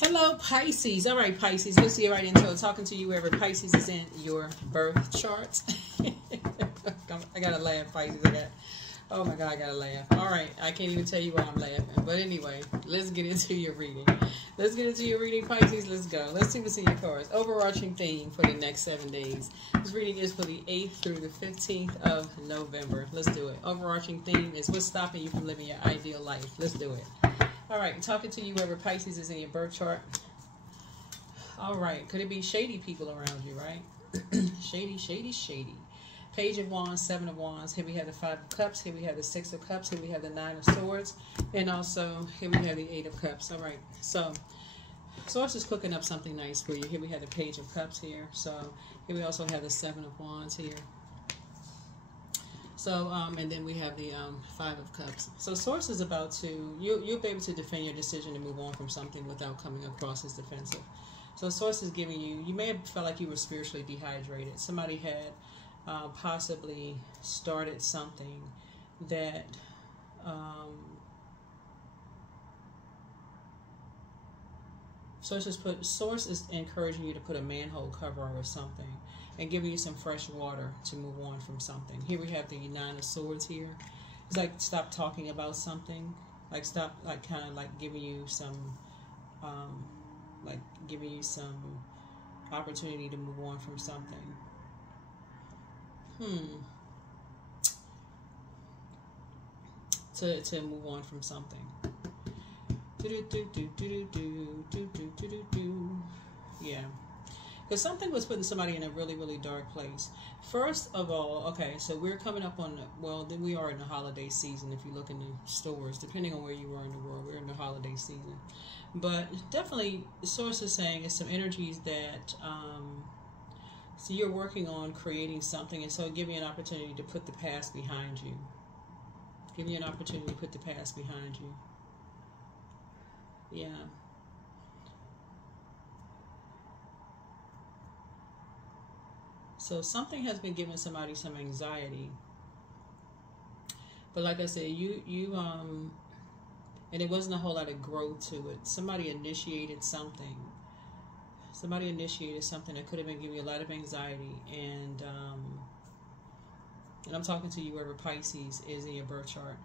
Hello, Pisces. All right, Pisces. Let's get right into it. Talking to you wherever Pisces is in your birth chart. I gotta laugh, Pisces. Oh my God, I gotta laugh. All right, I can't even tell you why I'm laughing. But anyway, let's get into your reading. Let's get into your reading, Pisces. Let's go. Let's see what's in your cards. Overarching theme for the next 7 days. This reading is for the 8th through the 15th of November. Let's do it. Overarching theme is what's stopping you from living your ideal life. Let's do it. All right, talking to you wherever Pisces is in your birth chart. All right, could it be shady people around you, right? Shady, shady, shady. Page of Wands, 7 of Wands. Here we have the 5 of Cups. Here we have the 6 of Cups. Here we have the 9 of Swords. And also, here we have the 8 of Cups. All right, so Source is cooking up something nice for you. Here we have the Page of Cups here. So here we also have the 7 of Wands here. So, and then we have the 5 of Cups. So Source is about to, you'll be able to defend your decision to move on from something without coming across as defensive. So Source is giving you, you may have felt like you were spiritually dehydrated. Somebody had possibly started something that Source is encouraging you to put a manhole cover over something and giving you some fresh water to move on from something. Here we have the 9 of Swords here. It's like stop talking about something, like stop, like kind of like giving you some opportunity to move on from something. To move on from something. Yeah. Because something was putting somebody in a really, really dark place. First of all, okay, so we're coming up on, well, then we are in the holiday season. If you look in the stores, depending on where you are in the world, we're in the holiday season. But definitely, the Source is saying it's some energies that, so you're working on creating something, and so it'll give you an opportunity to put the past behind you. Give you an opportunity to put the past behind you. Yeah. So something has been giving somebody some anxiety. But like I said, and it wasn't a whole lot of growth to it. Somebody initiated something. Somebody initiated something that could have been giving you a lot of anxiety. And I'm talking to you wherever Pisces is in your birth chart.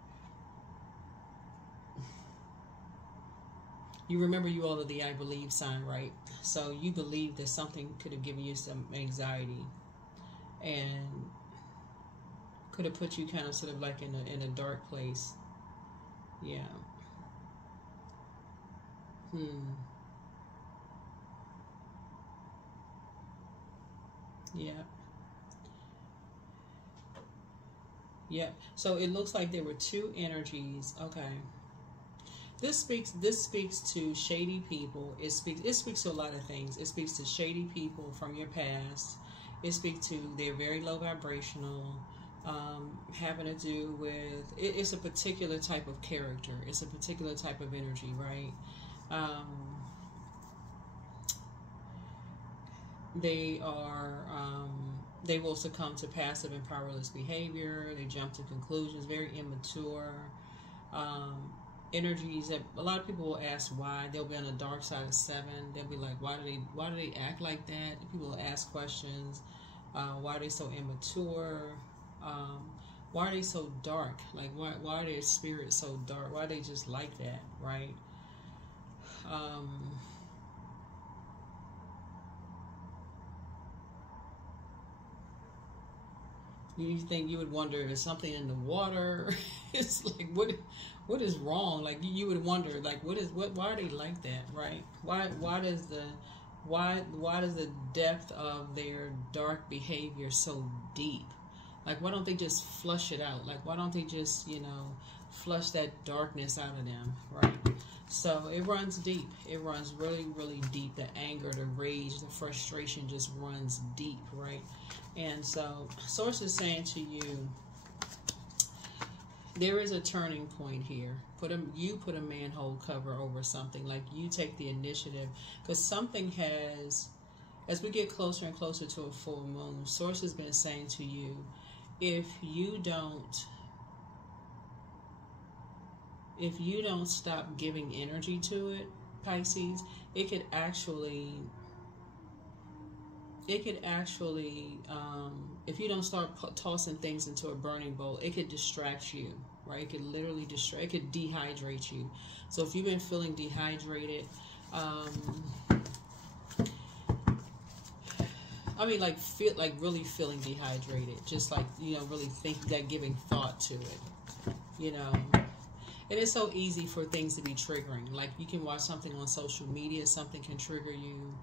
You remember you all are the I believe sign, right? So you believe that something could have given you some anxiety and could have put you kind of sort of like in a dark place. Yeah. Yeah. Yeah. So it looks like there were two energies. Okay. This speaks to shady people. It speaks to a lot of things. It speaks to shady people from your past. It speaks to they're very low vibrational, having to do with it's a particular type of character. It's a particular type of energy, right? They will succumb to passive and powerless behavior. They jump to conclusions, very immature. Energies that a lot of people will ask why. They'll be on the dark side of 7. They'll be like, why do they act like that? People will ask questions. Why are they so immature? Why are they so dark? Like why are their spirits so dark? Why are they just like that, right? You think you would wonder if there's something in the water. It's like what is wrong? Like you would wonder like why are they like that, right? Why does the depth of their dark behavior so deep? Like why don't they just flush it out? Like why don't they just, flush that darkness out of them, right? So it runs deep. It runs really, really deep. The anger, the rage, the frustration just runs deep, right? And so Source is saying to you, there is a turning point here. You put a manhole cover over something. Like you take the initiative, because something has, as we get closer and closer to a full moon, Source has been saying to you, if you don't stop giving energy to it, Pisces, it could actually, if you don't start tossing things into a burning bowl, it could distract you, right? It could literally distract, it could dehydrate you. So if you've been feeling dehydrated, I mean, like, really feeling dehydrated, just like, you know, really thinking, that, giving thought to it, you know. And it's so easy for things to be triggering. Like, you can watch something on social media, something can trigger you.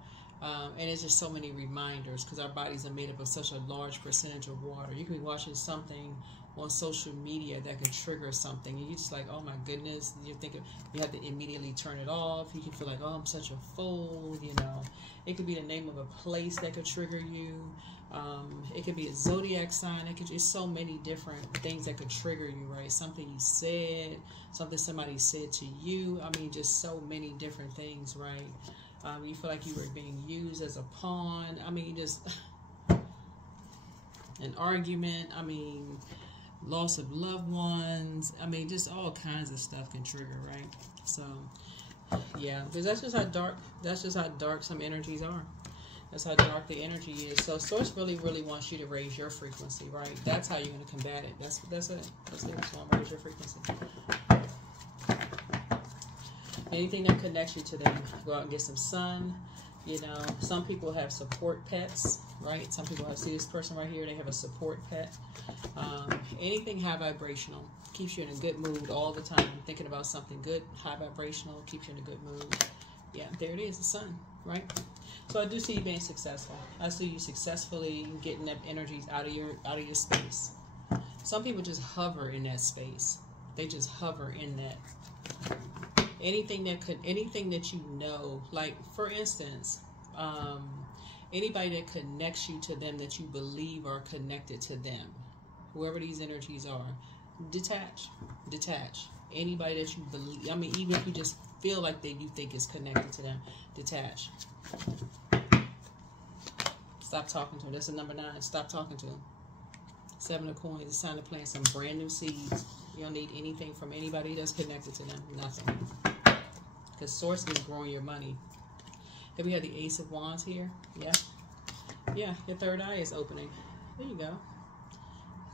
And it's just so many reminders, because our bodies are made up of such a large percentage of water. You can be watching something on social media that can trigger something, and you're just like, oh my goodness. You're thinking, you have to immediately turn it off. You can feel like, oh, I'm such a fool, you know. It could be the name of a place that could trigger you. It could be a zodiac sign. It could, it's so many different things that could trigger you, right? Something you said, something somebody said to you. I mean, just so many different things, right? You feel like you were being used as a pawn. I mean, just an argument. I mean, loss of loved ones. I mean, just all kinds of stuff can trigger, right? So, yeah, because that's just how dark some energies are. That's how dark the energy is. So Source really, really wants you to raise your frequency, right? That's how you're going to combat it. That's it. That's it. Just want to raise your frequency. Anything that connects you to them, go out and get some sun. You know, some people have support pets, right? Some people have, see this person right here, they have a support pet. Anything high vibrational keeps you in a good mood all the time. Thinking about something good, high vibrational, keeps you in a good mood. Yeah, there it is, the sun, right? So I do see you being successful. I see you successfully getting them energies out of your space. Some people just hover in that space. They just hover in that. Anything that you know, like for instance, anybody that connects you to them that you believe are connected to them, whoever these energies are, detach. Anybody that you believe, I mean, even if you just feel like that you think is connected to them, detach. Stop talking to them. That's the number 9. Stop talking to them. 7 of Coins. It's time to plant some brand new seeds. You don't need anything from anybody that's connected to them. Nothing. Because Source is growing your money. Here we have the Ace of Wands here. Yeah. Yeah, your third eye is opening. There you go.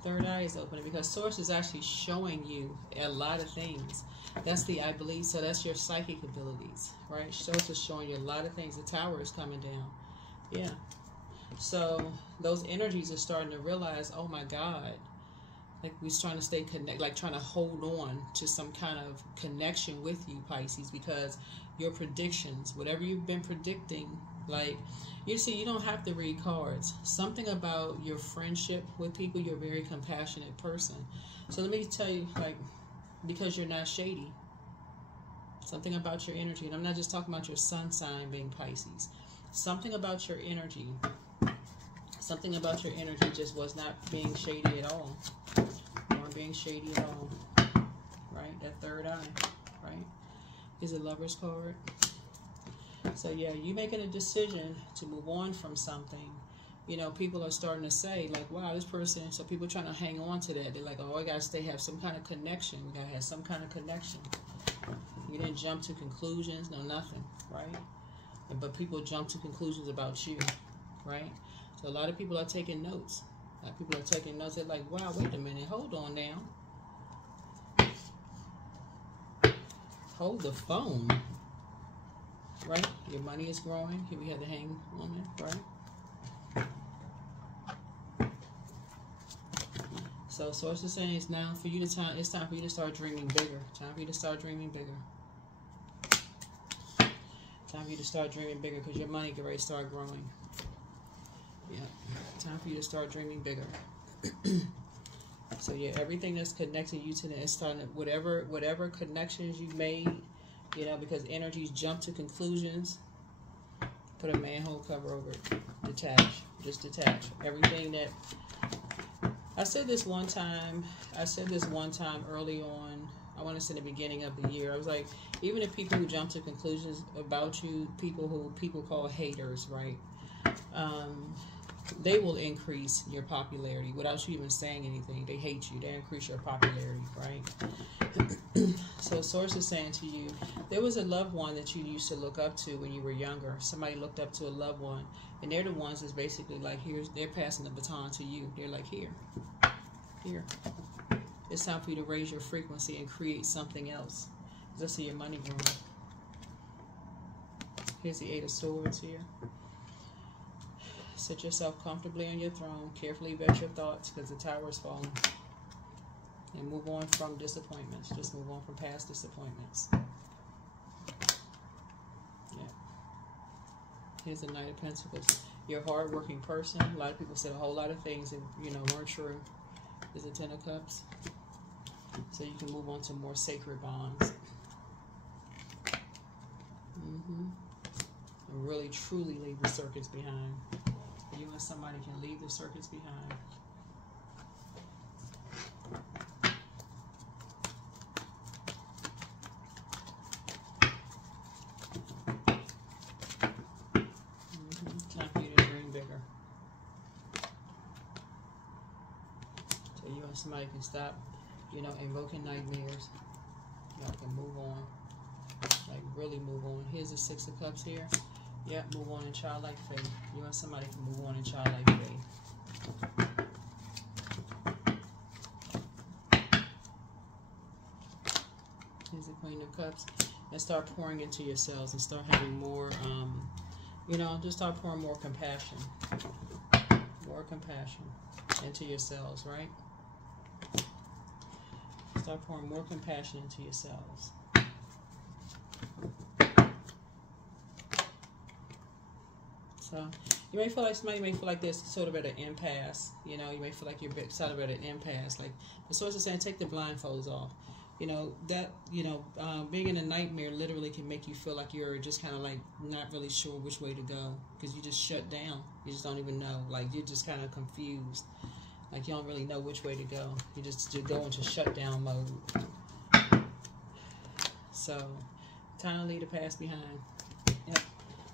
Third eye is opening because Source is actually showing you a lot of things. That's the I believe. So that's your psychic abilities, right? Source is showing you a lot of things. The Tower is coming down. Yeah. So those energies are starting to realize, oh my God, like we're trying to stay connected, like trying to hold on to some kind of connection with you, Pisces, because your predictions, whatever you've been predicting, like you see, you don't have to read cards. Something about your friendship with people, you're a very compassionate person. So let me tell you, like, because you're not shady, something about your energy, and I'm not just talking about your sun sign being Pisces, something about your energy just was not being shady at all. Weren't being shady at all. Right? That third eye. Right? Is a Lover's card. So yeah, you making a decision to move on from something. You know, people are starting to say, like, wow, this person, so people trying to hang on to that. They're like, oh, I gotta have some kind of connection. We gotta have some kind of connection. You didn't jump to conclusions, no nothing, right? But people jump to conclusions about you, right? So a lot of people are taking notes. A lot of people are taking notes. They're like, wow, wait a minute. Hold on now. Hold the phone. Right? Your money is growing. Here we have the Hanged Woman, right? So Source is saying it's now for you to time. It's time for you to start dreaming bigger. Time for you to start dreaming bigger. Time for you to start dreaming bigger because your money can already start growing. Yeah, time for you to start dreaming bigger. So yeah, everything that's connecting you to the starting whatever connections you made, you know, because energies jump to conclusions. Put a manhole cover over it. Detach. Just detach. Everything that I said this one time early on. I want to say the beginning of the year. I was like, even the people who jump to conclusions about you, people who people call haters, right? they will increase your popularity without you even saying anything. They hate you. They increase your popularity, right? So Source is saying to you, there was a loved one that you used to look up to when you were younger. Somebody looked up to a loved one, and they're the ones that's basically like, they're passing the baton to you. They're like, here. It's time for you to raise your frequency and create something else. Let's see your money growing. Here's the 8 of Swords here. Sit yourself comfortably on your throne. Carefully vet your thoughts because the tower is falling. And move on from disappointments. Just move on from past disappointments. Yeah. Here's the Knight of Pentacles. You're a hard-working person. A lot of people said a whole lot of things that, weren't true. There's the 10 of Cups. So you can move on to more sacred bonds. And really, truly leave the circuits behind. You and somebody can leave the circuits behind. Time for you to dream bigger. So you and somebody can stop, invoking nightmares. Y'all can move on. Like, really move on. Here's the 6 of Cups here. Yep, move on in childlike faith. You and somebody can move on in childlike faith. Here's the Queen of Cups. And start pouring into yourselves and start having more, just start pouring more compassion. More compassion into yourselves, right? Start pouring more compassion into yourselves. So you may feel like somebody may feel like there's sort of at an impasse. You may feel like you're sort of at an impasse. Like the Source is saying, take the blindfolds off. Being in a nightmare literally can make you feel like you're just kind of like not really sure which way to go because you just shut down. You just don't even know. Like you're just kind of confused. Like you don't really know which way to go. You just go into shutdown mode. So time to leave the past behind. Yep.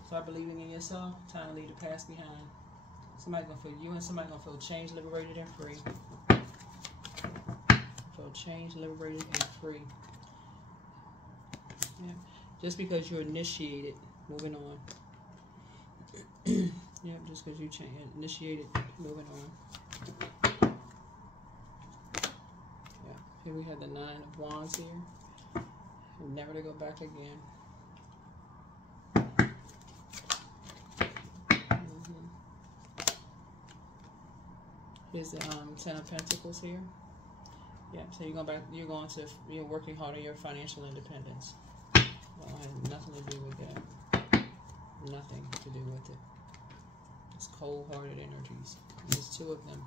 Start believing in yourself. Time to leave the past behind. Somebody gonna feel you and somebody gonna feel changed, liberated, and free. Feel changed, liberated, and free. Yeah. Just because you're initiated, moving on. Yeah, just because you initiated, moving on. Yeah. Here we have the 9 of Wands here. Never to go back again. Here's the 10 of Pentacles here. Yeah, so you're working hard on your financial independence. Well, it has nothing to do with that. Nothing to do with it. It's cold-hearted energies. There's 2 of them.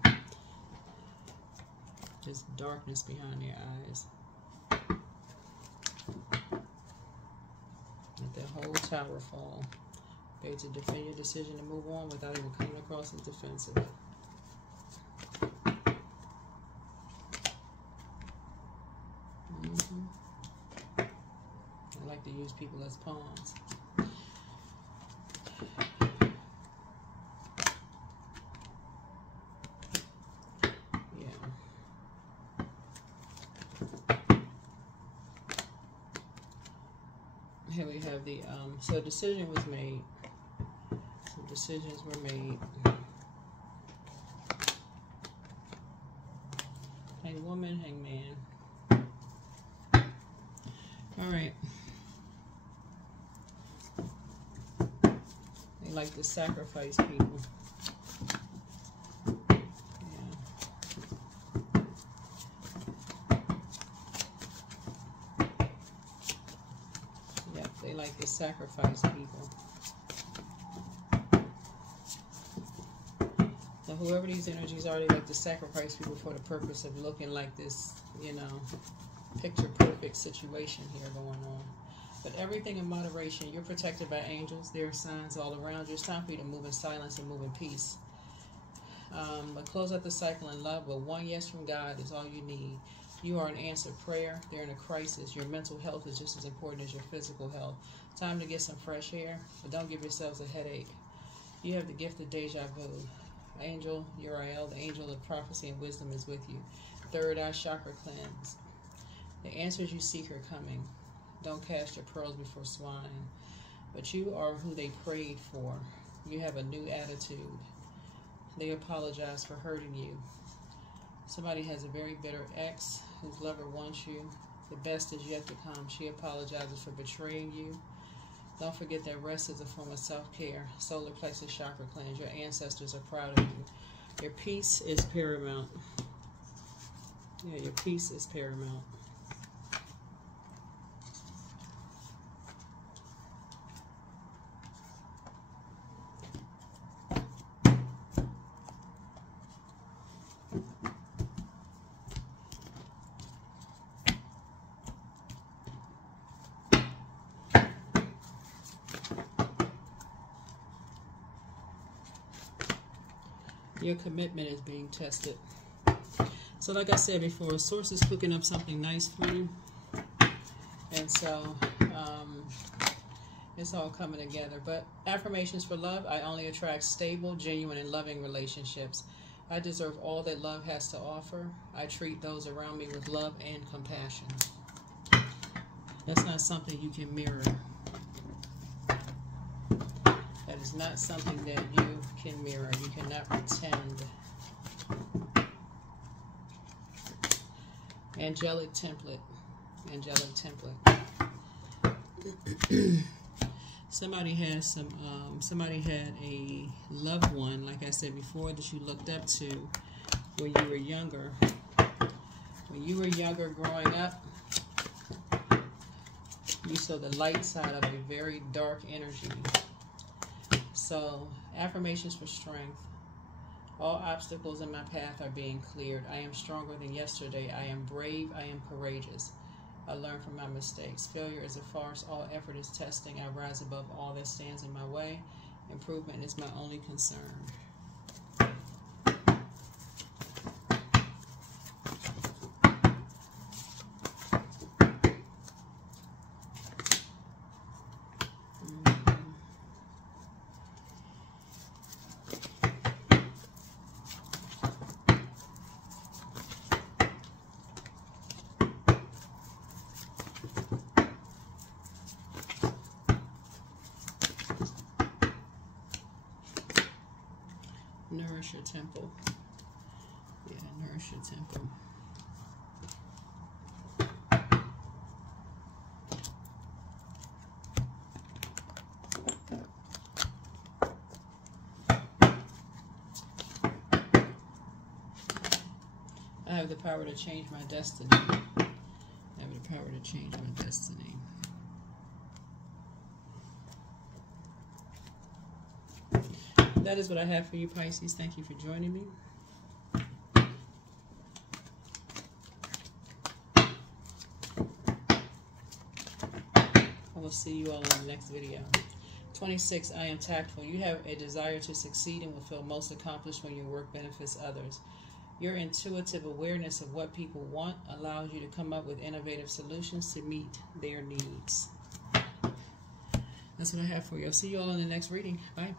There's darkness behind their eyes. Let the whole tower fall. Okay, to defend your decision to move on without even coming across as defensive. I like to use people as pawns. Here we have the, so a decision was made. Some decisions were made. Hangwoman, hangman. Alright. They like to sacrifice people. They like to sacrifice people. So whoever these energies are, they like to sacrifice people for the purpose of looking like this, picture perfect situation here going on. But everything in moderation. You're protected by angels. There are signs all around you. It's time for you to move in silence and move in peace. But close out the cycle in love. But one yes from God is all you need. You are an answered prayer. They're in a crisis. Your mental health is just as important as your physical health. Time to get some fresh air, but don't give yourselves a headache. You have the gift of deja vu. Angel Uriel, the angel of prophecy and wisdom, is with you. Third eye chakra cleanse. The answers you seek are coming. Don't cast your pearls before swine. But you are who they prayed for. You have a new attitude. They apologize for hurting you. Somebody has a very bitter ex whose lover wants you. The best is yet to come. She apologizes for betraying you. Don't forget that rest is a form of self-care. Solar plexus chakra cleanse. Your ancestors are proud of you. Your peace is paramount. Yeah, your peace is paramount. Your commitment is being tested. So like I said before, Source is cooking up something nice for you. And so it's all coming together. But affirmations for love: I only attract stable, genuine, and loving relationships. I deserve all that love has to offer. I treat those around me with love and compassion. That's not something you can mirror. That is not something that you can mirror. You cannot pretend. Angelic template. Angelic template. Somebody has some. Somebody had a loved one, like I said before, that you looked up to when you were younger. When you were younger, growing up, you saw the light side of a very dark energy. So, affirmations for strength. All obstacles in my path are being cleared. I am stronger than yesterday. I am brave. I am courageous. I learn from my mistakes. Failure is a farce. All effort is testing. I rise above all that stands in my way. Improvement is my only concern. Nourish your temple. Yeah, nourish your temple. I have the power to change my destiny. I have the power to change my destiny. That is what I have for you, Pisces. Thank you for joining me. I will see you all in the next video. 26. I am tactful. You have a desire to succeed and will feel most accomplished when your work benefits others. Your intuitive awareness of what people want allows you to come up with innovative solutions to meet their needs. That's what I have for you. I'll see you all in the next reading. Bye.